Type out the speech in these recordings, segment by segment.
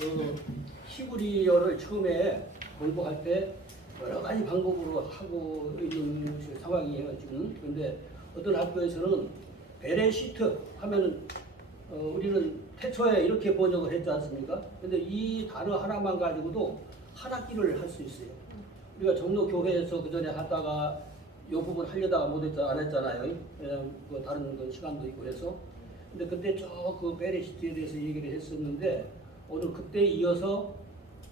그 히브리어를 처음에 공부할 때 여러 가지 방법으로 하고 있는 상황이에요 지금. 근데 어떤 학교에서는 베레시트 하면은 우리는 태초에 이렇게 번역을 했지 않습니까? 근데 이 단어 하나만 가지고도 한 학기를 할 수 있어요. 우리가 종로교회에서 그 전에 하다가 이 부분 하려다가 안 했잖아요. 왜냐면 그 다른 그 시간도 있고 그래서. 근데 그때 쭉 그 베레시트에 대해서 얘기를 했었는데 오늘 그때 이어서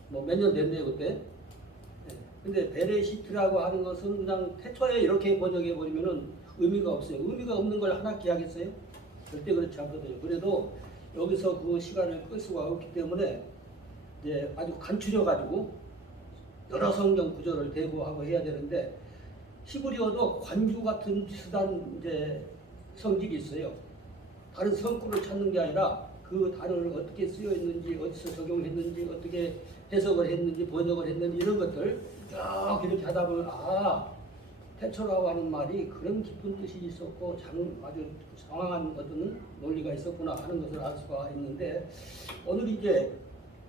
뭐 몇 년 됐네요 그때. 근데 베레시트라고 하는 것은 그냥 태초에 이렇게 번역해 버리면은 의미가 없어요. 의미가 없는 걸 한 학기 하겠어요? 절대 그렇지 않거든요. 그래도 여기서 그 시간을 끌 수가 없기 때문에 이제 아주 간추려 가지고 여러 성경 구절을 대고 하고 해야 되는데 히브리어도 관주 같은 비슷한 이제 성질이 있어요. 다른 성구를 찾는 게 아니라 그 단어를 어떻게 쓰여 있는지, 어디서 적용했는지, 어떻게 해석을 했는지, 번역을 했는지 이런 것들 쭉 이렇게 하다 보면 태초라고 하는 말이 그런 깊은 뜻이 있었고 아주 상황한 어떤 논리가 있었구나 하는 것을 알 수가 있는데 오늘 이제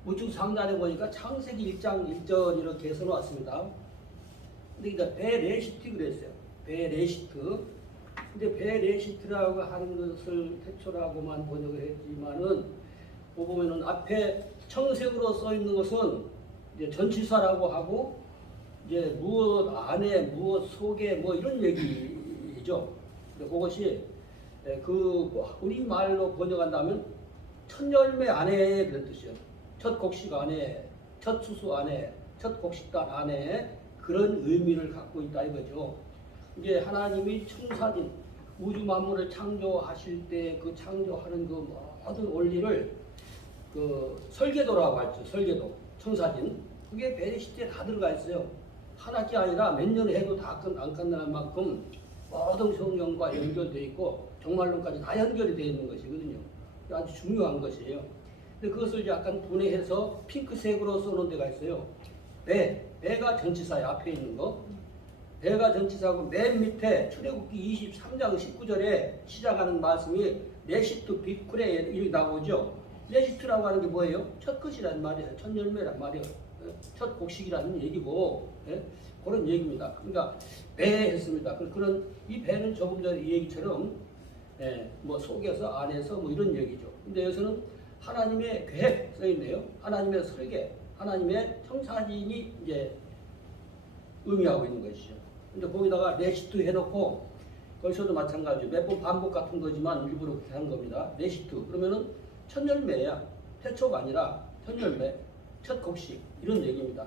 우측 상단에 보니까 창세기 1장 1절 이렇게 써놓았습니다. 근데 이제 베레시트 그랬어요. 베레시트. 근데 베레시트라고 하는 것을 태초라고만 번역을 했지만은 보면은 앞에 청색으로 써 있는 것은 이제 전치사라고 하고 이제 무엇 안에 무엇 속에 뭐 이런 얘기죠. 근데 그것이 그 우리 말로 번역한다면 첫 열매 안에 그런 뜻이요. 첫 곡식 안에, 첫 수수 안에, 첫 곡식단 안에 그런 의미를 갖고 있다 이거죠. 이제 하나님이 청사진 우주 만물을 창조하실 때 그 창조하는 그 모든 원리를 그 설계도라고 하죠. 설계도, 청사진. 그게 베레시트에 다 들어가 있어요. 한 학기 아니라 몇 년 해도 다 안 끝날 만큼 모든 성경과 연결되어 있고 정말론까지 다 연결이 되어 있는 것이거든요. 아주 중요한 것이에요. 근데 그것을 약간 분해해서 핑크색으로 써놓은 데가 있어요. 배가 전치사에 앞에 있는 거. 배가 전치사고 맨 밑에 출애굽기 23장 19절에 시작하는 말씀이 레시트 비쿠레 이렇게 나오죠. 레시트라고 하는 게 뭐예요? 첫 것이란 말이에요. 첫 열매란 말이에요. 첫 곡식이라는 얘기고 그런 얘기입니다. 그러니까 배 했습니다. 그런 이 배는 조금 전에 이 얘기처럼 뭐 속에서 안에서 뭐 이런 얘기죠. 근데 여기서는 하나님의 계획 써 있네요. 하나님의 설계, 하나님의 청사진이 이제 의미하고 있는 것이죠. 근데 거기다가 레시트 해놓고 거기서도 마찬가지죠. 몇 번 반복 같은 거지만 일부러 그렇게 한 겁니다. 레시트 그러면은 첫 열매야. 태초가 아니라 첫 열매, 첫 곡식 이런 얘기입니다.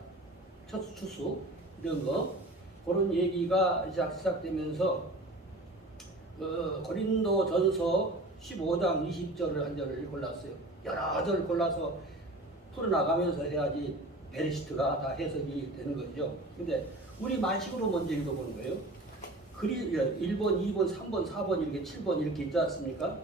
첫 추수 이런 거 그런 얘기가 시작되면서 그 고린도전서 15장 20절을 한 절을 골랐어요. 여러 절을 골라서 풀어나가면서 해야지 베레시트가 다 해석이 되는 거죠. 근데 우리 만식으로 먼저 읽어보는 거예요. 1번, 2번, 3번, 4번 이렇게 7번 이렇게 있지 않습니까?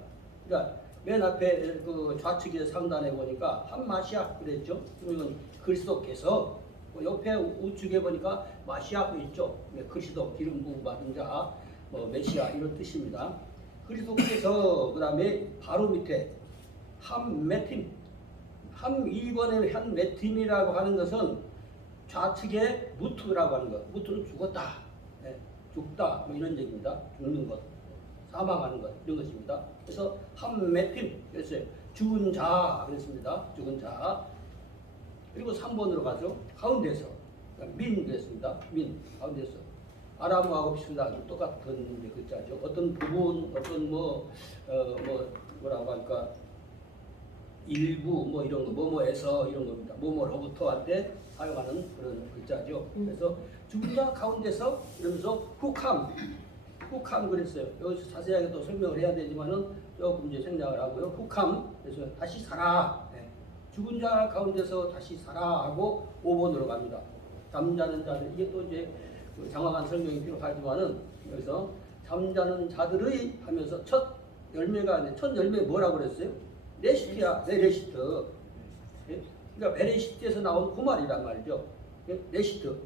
그러니까 맨 앞에 그 좌측에 상단에 보니까 한마시아 그랬죠. 그러면 그리스도께서 옆에 우측에 보니까 마시아 있죠. 그리스도 기름 부음 받은 자, 뭐 메시아 이런 뜻입니다. 그리스도께서 그다음에 바로 밑에 함메팀 2번에 한메팀이라고 하는 것은 좌측에 무트라고 하는 것. 무트는 죽었다, 죽다 뭐 이런 얘기입니다. 죽는 것, 사망하는 것 이런 것입니다. 그래서 함메팀 그랬어요. 죽은 자 그랬습니다. 죽은 자. 그리고 3번으로 가죠. 가운데서 민 그랬습니다. 민 가운데서 아람어하고 비슷한 똑같은 글자죠. 어떤 부분, 어떤 뭐라고 할까 일부 뭐 이런 거 뭐뭐에서 이런 겁니다. 뭐뭐로부터 할 때 사용하는 그런 글자죠. 그래서 죽은 자 가운데서 이러면서 훅함 그랬어요. 여기서 자세하게 또 설명을 해야 되지만은 조금 이제 생략을 하고요. 훅함 그래서 다시 살아. 죽은 자 가운데서 다시 살아 하고 5번으로 갑니다. 잠자는 자들 이게 또 이제 장황한 설명이 필요하지만은 여기서 잠자는 자들의 하면서 첫 열매가 아니라 첫 열매 뭐라고 그랬어요? 레시트야, 베레시트. 그러니까 베레시트에서 나온 그 말이란 말이죠. 레시트,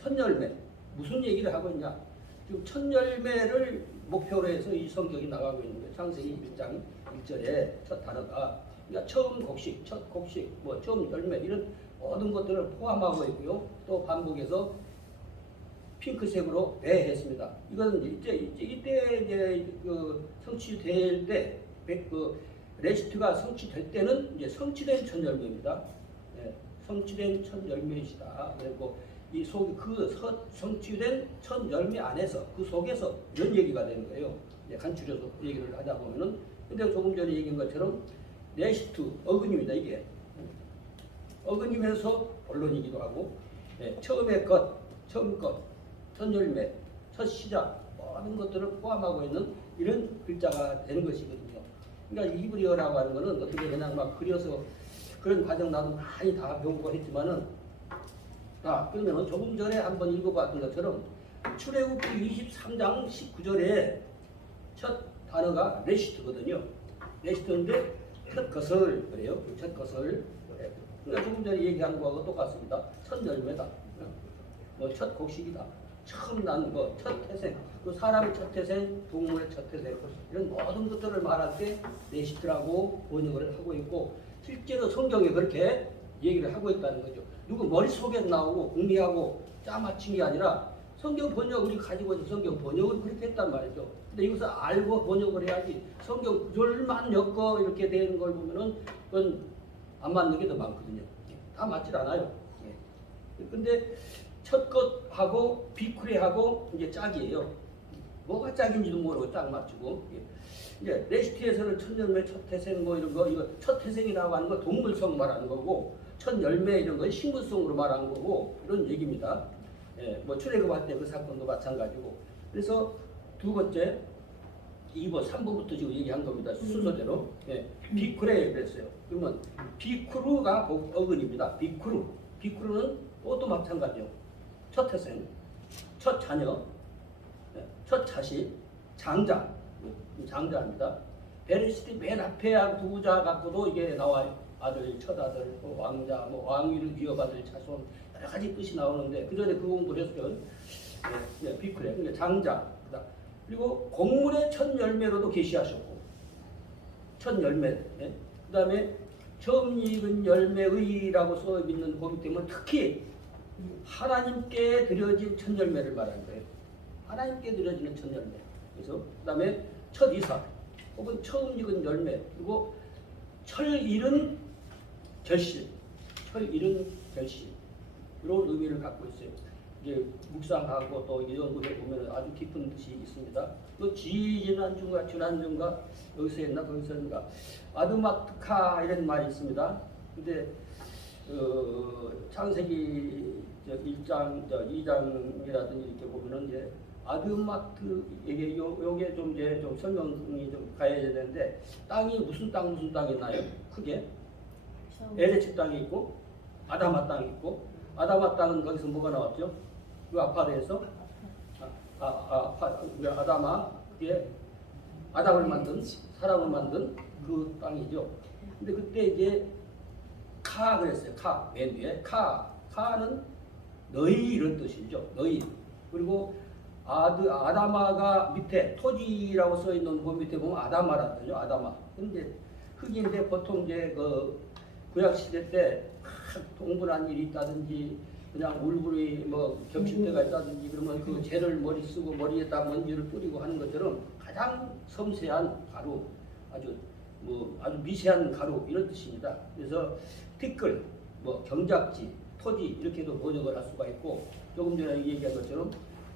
첫 열매. 무슨 얘기를 하고 있냐? 지금 첫 열매를 목표로 해서 이 성격이 나가고 있는 거예요. 창세기 1장 1절에 첫 단어가 그러니까 처음 곡식, 첫 곡식, 뭐 처음 열매 이런 모든 것들을 포함하고 있고요. 또 반복해서 핑크색으로 배했습니다. 이거는 이때 이제 그 성취될 때, 그 레시트가 성취될 때는 이제 성취된 첫 열매입니다. 예, 성취된 첫 열매이시다. 그리고 이 속 그 성취된 첫 열매 안에서 그 속에서 이런 얘기가 되는 거예요. 간추려서 얘기를 하다 보면은 근데 조금 전에 얘기한 것처럼 레시트 어근입니다. 이게 어근이면서 본론이기도 하고 처음의 것, 처음 것, 첫 열매, 첫 시작 모든 것들을 포함하고 있는 이런 글자가 되는 것이거든요. 그러니까 히브리어라고 하는 것은 어떻게 그냥 막 그려서 그런 과정 나도 많이 다 배우고 했지만은 자 그러면 조금 전에 한번 읽어봤던 것처럼 출애굽기 23장 19절에 첫 단어가 레시트거든요. 레시트인데 첫 것을 그래요. 첫 것을 그러니까 조금 전에 얘기한 거하고 똑같습니다. 첫 열매다. 뭐 첫 곡식이다. 처음 난 거, 첫 태생, 그 사람의 첫 태생, 동물의 첫 태생 이런 모든 것들을 말할 때 레시트라고 번역을 하고 있고 실제로 성경에 그렇게 얘기를 하고 있다는 거죠. 누구 머릿속에 나오고 궁리하고 짜맞춘 게 아니라 성경 번역 우리 가지고 있는 성경 번역을 그렇게 했단 말이죠. 근데 이것을 알고 번역을 해야지 성경 구절만 엮어 이렇게 되는 걸 보면은 그건 안 맞는 게 더 많거든요. 다 맞질 않아요. 근데 첫 것하고 비쿠레하고 이제 짝이에요. 뭐가 짝인지도 모르고 짝 맞추고 이제 레시트에서는 첫 열매, 첫 태생 뭐 이런 거 이거 첫 태생이라고 하는 거 동물성 말하는 거고 첫 열매 이런 거 식물성으로 말하는 거고 이런 얘기입니다. 뭐 출애굽할 때 그 사건도 마찬가지고 그래서 두 번째 2번 3번부터 지금 얘기한 겁니다. 순서대로 비쿠레 그랬어요. 그러면 비쿠르가 어근입니다. 비쿠르는 또 마찬가지요. 첫 태생, 첫 자녀, 첫 자식, 장자입니다. 베레시트 맨 앞에 두 자 갖고도 이게 나와요. 아들, 첫 아들, 왕자, 뭐 왕위를 이어받을 자손 여러 가지 뜻이 나오는데 그 전에 그 공부를 했어요. 비크레, 그러니까 장자. 그리고 곡물의 첫 열매로도 계시하셨고, 첫 열매. 그 다음에 처음 익은 열매의라고 써 있는 거기 때문에 특히 하나님께 드려진 첫 열매를 말하는 거예요. 하나님께 드려지는 첫 열매. 그래서 그 다음에 첫 이삭 혹은 처음 익은 열매 그리고 철 잃은 결실, 이런 의미를 갖고 있어요. 이제 묵상하고 또 연구해 보면 아주 깊은 뜻이 있습니다. 또 지난주인가 지난주인가 여기서 했나 거기서 했나 아드마트카 이런 말이 있습니다. 근데 창세기 1장, 2장이라든지 이렇게 보면은 이제 아드마트 이게 요게 좀 이제 좀 설명이 좀 가야 되는데 땅이 무슨 땅이 있나요? 크게 에레츠 땅이 있고 아다마 땅이 있고 아다마 땅은 거기서 뭐가 나왔죠? 그 아파르에서 아다마 그게 아담을 만든 사람을 만든 그 땅이죠. 근데 그때 이제 카 그랬어요. 맨 뒤에 카는 너희 이런 뜻이죠. 너희. 그리고 아다마가 밑에 토지라고 써 있는 그 밑에 보면 아다마라는 거죠. 아다마. 근데 흙인데 보통 이제 그 구약 시대 때 동분한 일이 있다든지 그냥 물불이 뭐 겹칠 때가 있다든지 그러면 그 재를 머리 쓰고 머리에다 먼지를 뿌리고 하는 것처럼 가장 섬세한 가루, 아주 미세한 가루 이런 뜻입니다. 그래서 티끌, 뭐 경작지, 토지 이렇게도 번역을 할 수가 있고 조금 전에 얘기한 것처럼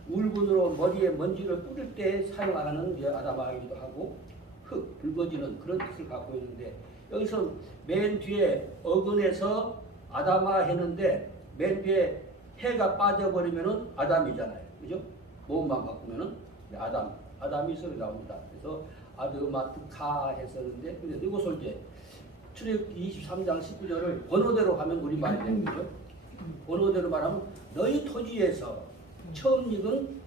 물분으로 머리에 먼지를 뿌릴 때 사용하는 게 아다마이기도 하고 흙, 붉어지는 그런 뜻을 갖고 있는데 여기서 맨 뒤에 어근에서 아다마 했는데 맨 뒤에 해가 빠져버리면은 아담이잖아요. 그죠? 모음만 바꾸면은 아담이 소리 나옵니다. 그래서 아드마트카 했었는데 근데 이것을 이제 출애굽기 23장 19절을 번호대로 하면 우리말이 되는 거죠. 번호대로 말하면 너희 토지에서 처음 익은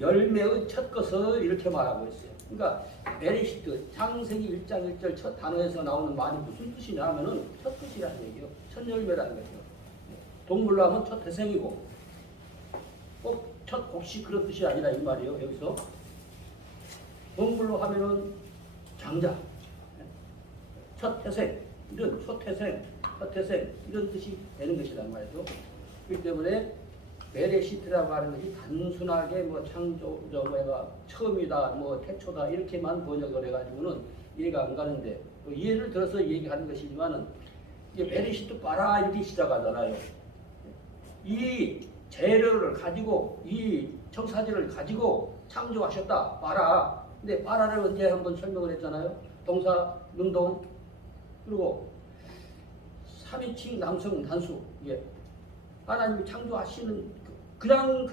열매의 첫 것을 이렇게 말하고 있어요. 그러니까 베레시트 창세기 1장 1절 첫 단어에서 나오는 말이 무슨 뜻이냐 하면은 첫 뜻이라는 얘기요. 첫 열매라는 거죠. 동물로 하면 첫 태생이고 꼭 첫 곡식 그런 뜻이 아니라 이 말이에요. 여기서 동물로 하면은 장자, 첫 태생, 이런 초태생, 허태생 이런 뜻이 되는 것이란 말이죠. 그렇기 때문에 베레시트라고 하는 것이 단순하게 뭐 창조, 뭐가 처음이다, 뭐 태초다 이렇게만 번역을 해가지고는 이해가 안 가는데 뭐 예를 들어서 얘기하는 것이지만은 이게 베레시트 바라 이렇게 시작하잖아요. 이 재료를 가지고 이 청사진을 가지고 창조하셨다 바라. 근데 바라를 언제 한번 설명을 했잖아요. 동사 능동 그리고 3인칭 남성 단수 이게 하나님이 창조하시는 그냥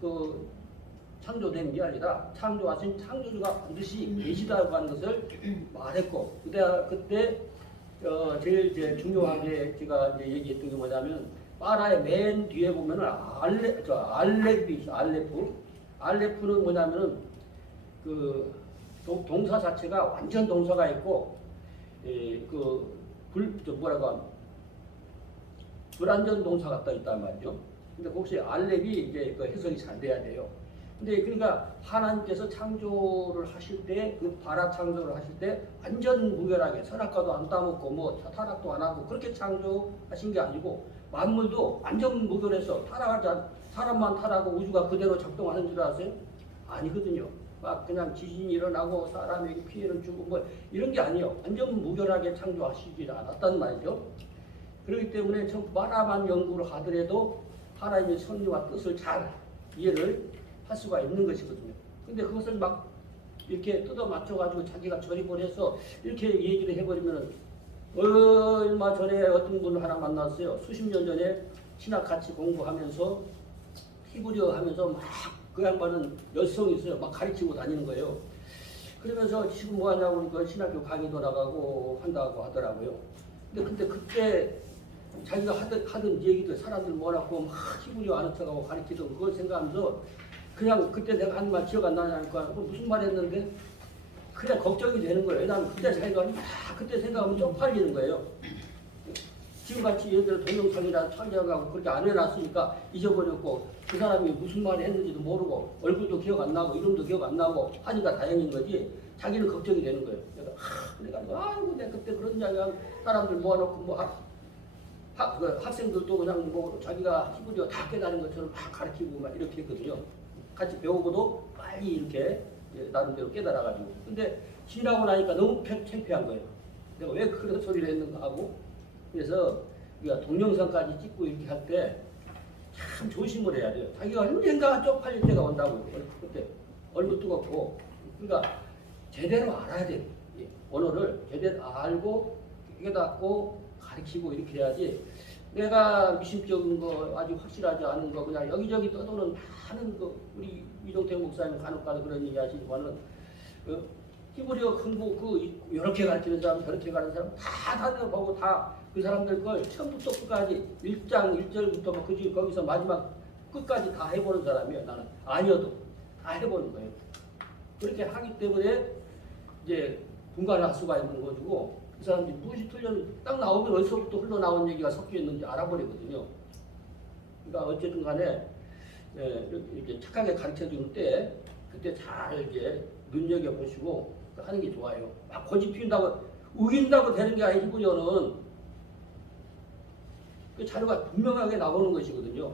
그 창조된 게 아니라 창조하신 창조주가 반드시 계시다고 하는 것을 말했고 그때 제일 중요하게 제가 이제 얘기했던 게 뭐냐면 바라의 맨 뒤에 보면은 알렙이 있어. 알레프는 뭐냐면은 그 동사 자체가 완전 동사가 있고 불완전 동사가 떠 있단 말이죠. 근데 혹시 알렙이 이제 그 해석이 잘 돼야 돼요. 근데 그러니까 하나님께서 창조를 하실 때 그 바라 창조를 하실 때 완전 무결하게 선악과도 안 따먹고 뭐 타락도 안 하고 그렇게 창조하신 게 아니고 만물도 완전 무결해서 타락하지 사람만 타락하고 우주가 그대로 작동하는 줄 아세요? 아니거든요. 막 그냥 지진이 일어나고 사람에게 피해를 주고 뭐 이런 게 아니에요. 완전 무결하게 창조하시지 않았단 말이죠. 그렇기 때문에 바라만 연구를 하더라도 하나님의 섭리와 뜻을 잘 이해를 할 수가 있는 것이거든요. 근데 그것을 막 이렇게 뜯어 맞춰가지고 자기가 조립을 해서 이렇게 얘기를 해버리면은 얼마 전에 어떤 분을 하나 만났어요. 수십 년 전에 신학 같이 공부하면서 히브리어 하면서 막 그 양반은 열성이 있어요. 막 가르치고 다니는 거예요. 그러면서 지금 뭐 하냐고 그러니까 신학교 강의도 나가고 한다고 하더라고요. 근데 그때 자기가 하던 얘기들 사람들 모아놓고 막 히브리어 아는 척하고 가르치던 그걸 생각하면서 그냥 그때 내가 한 말 기억 안 나냐니까 무슨 말 했는데 그냥 걱정이 되는 거예요. 왜냐하면 그때 자기가 그때 생각하면 쪽팔리는 거예요. 지금같이 예를 들어 동영상이나 촬영하고 그렇게 안 해놨으니까 잊어버렸고 그 사람이 무슨 말을 했는지도 모르고 얼굴도 기억 안 나고 이름도 기억 안 나고 하니까 다행인 거지 자기는 걱정이 되는 거예요. 내가 아이고 내가 그때 그런 이야기하고 사람들 모아놓고 뭐 학생들도 그냥 뭐 자기가 히브리어 다 깨달은 것처럼 막 가르치고 막 이렇게 했거든요. 같이 배우고도 빨리 이렇게 나름대로 깨달아가지고. 근데 지나고 나니까 너무 창피한 거예요. 내가 왜 그런 소리를 했는가 하고. 그래서 우리가 동영상까지 찍고 이렇게 할 때 참 조심을 해야 돼요. 자기가 언젠가 쪽팔릴 때가 온다고요. 그때 얼굴 뜨겁고. 그러니까 제대로 알아야 돼요. 언어를 제대로 알고 깨닫고 가르치고 이렇게 해야지 내가 미심적인 거 아주 확실하지 않은 거 그냥 여기저기 떠도는 많은 거 우리 이동태 목사님 간혹가다 그런 얘기 하시지만은 히브리어 공부 이렇게 가르치는 사람 저렇게 가르치는 사람 다 다녀보고 다 그 사람들 걸 처음부터 끝까지 1장 1절부터 뭐 거기서 마지막 끝까지 다 해보는 사람이에요. 나는 아니어도 다 해보는 거예요. 그렇게 하기 때문에 이제 분간할 수가 있는 거고 그 사람들이 무엇이 딱 나오면 어디서부터 흘러나온 얘기가 섞여 있는지 알아버리거든요. 그러니까 어쨌든 간에 이렇게 착하게 가르쳐 주는 때 그때 잘 이렇게 눈여겨보시고 하는 게 좋아요. 막 고집 피운다고 우긴다고 되는 게 아니고 히브리어는 그 자료가 분명하게 나오는 것이거든요.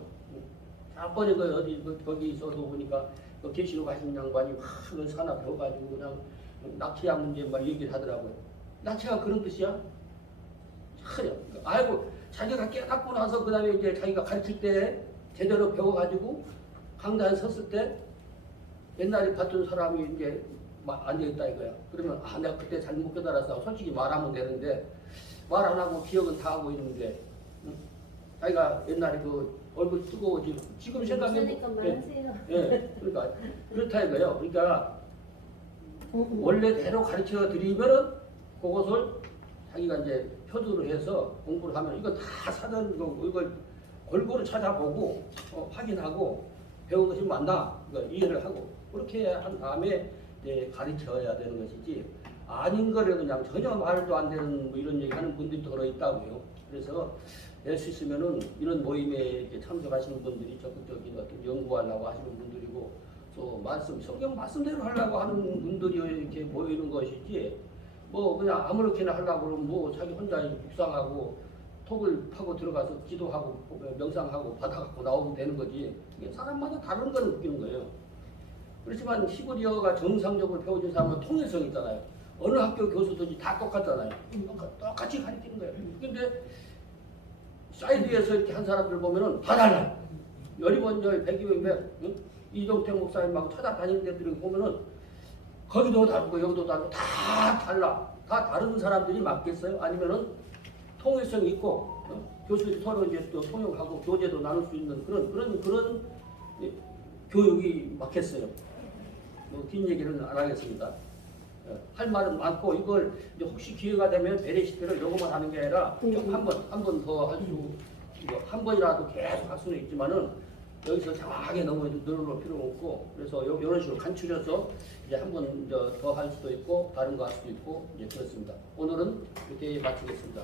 다번에 거기 있어도 보니까 계시록 하신 양반이 막 산하 배워가지고 그냥 낙태야 문제 막 얘기를 하더라고요. 낙태가 그런 뜻이야? 차려. 아이고 자기가 깨닫고 나서 그 다음에 이제 자기가 가르칠 때 제대로 배워가지고 강단에 섰을 때 옛날에 봤던 사람이 이제 앉아있다 이거야. 그러면 내가 그때 잘못 깨달아서 솔직히 말하면 되는데 말 안 하고 기억은 다 하고 있는데 자기가 옛날에 그 얼굴 뜨거워지고 지금 생각해보면 그러니까 그렇다 이거예요. 그러니까 원래대로 가르쳐 드리면은 그것을 자기가 이제 표두를 해서 공부를 하면 이거 다 사전 이걸 골고루 찾아보고 확인하고 배운 것이 맞나 이해를 하고 그렇게 한 다음에 이제 가르쳐야 되는 것이지 아닌 거를 그냥 전혀 말도 안 되는 뭐 이런 얘기하는 분들이 들어 있다고요. 그래서 낼 수 있으면은 이런 모임에 참석하시는 분들이 적극적인 어떤 연구하려고 하시는 분들이고 또 성경 말씀대로 하려고 하는 분들이 이렇게 모이는 것이지 뭐 그냥 아무렇게나 하려고 그러면 뭐 자기 혼자 묵상하고 톡을 파고 들어가서 기도하고 명상하고 받아갖고 나오면 되는 거지. 이게 사람마다 다른 거는 웃기는 거예요. 그렇지만 히브리어가 정상적으로 배워진 사람은 통일성이 있잖아요. 어느 학교 교수든지 다 똑같잖아요. 똑같이 가르치는 거예요. 근데 사이드에서 이렇게 한 사람들 보면은 다 달라요. 여리번절, 백이백백, 이동택 목사님하고 찾아다니는 데들이 보면은 거기도 다르고 여기도 다르고 다 달라. 다 다른 사람들이 맞겠어요? 아니면은 통일성이 있고 교수들이 서로 이제 또 통역하고 교재도 나눌 수 있는 그런 교육이 맞겠어요. 뭐 긴 얘기는 안 하겠습니다. 할 말은 많고 이걸 이제 혹시 기회가 되면 베레시트를 요거만 하는 게 아니라 한 번 더 할 수, 한 번이라도 계속 할 수는 있지만은 여기서 장하게 너무 늘어놓을 필요는 없고 그래서 이런 식으로 간추려서 이제 한 번 더 할 수도 있고 다른 거 할 수도 있고 이제 그렇습니다. 오늘은 이렇게 마치겠습니다.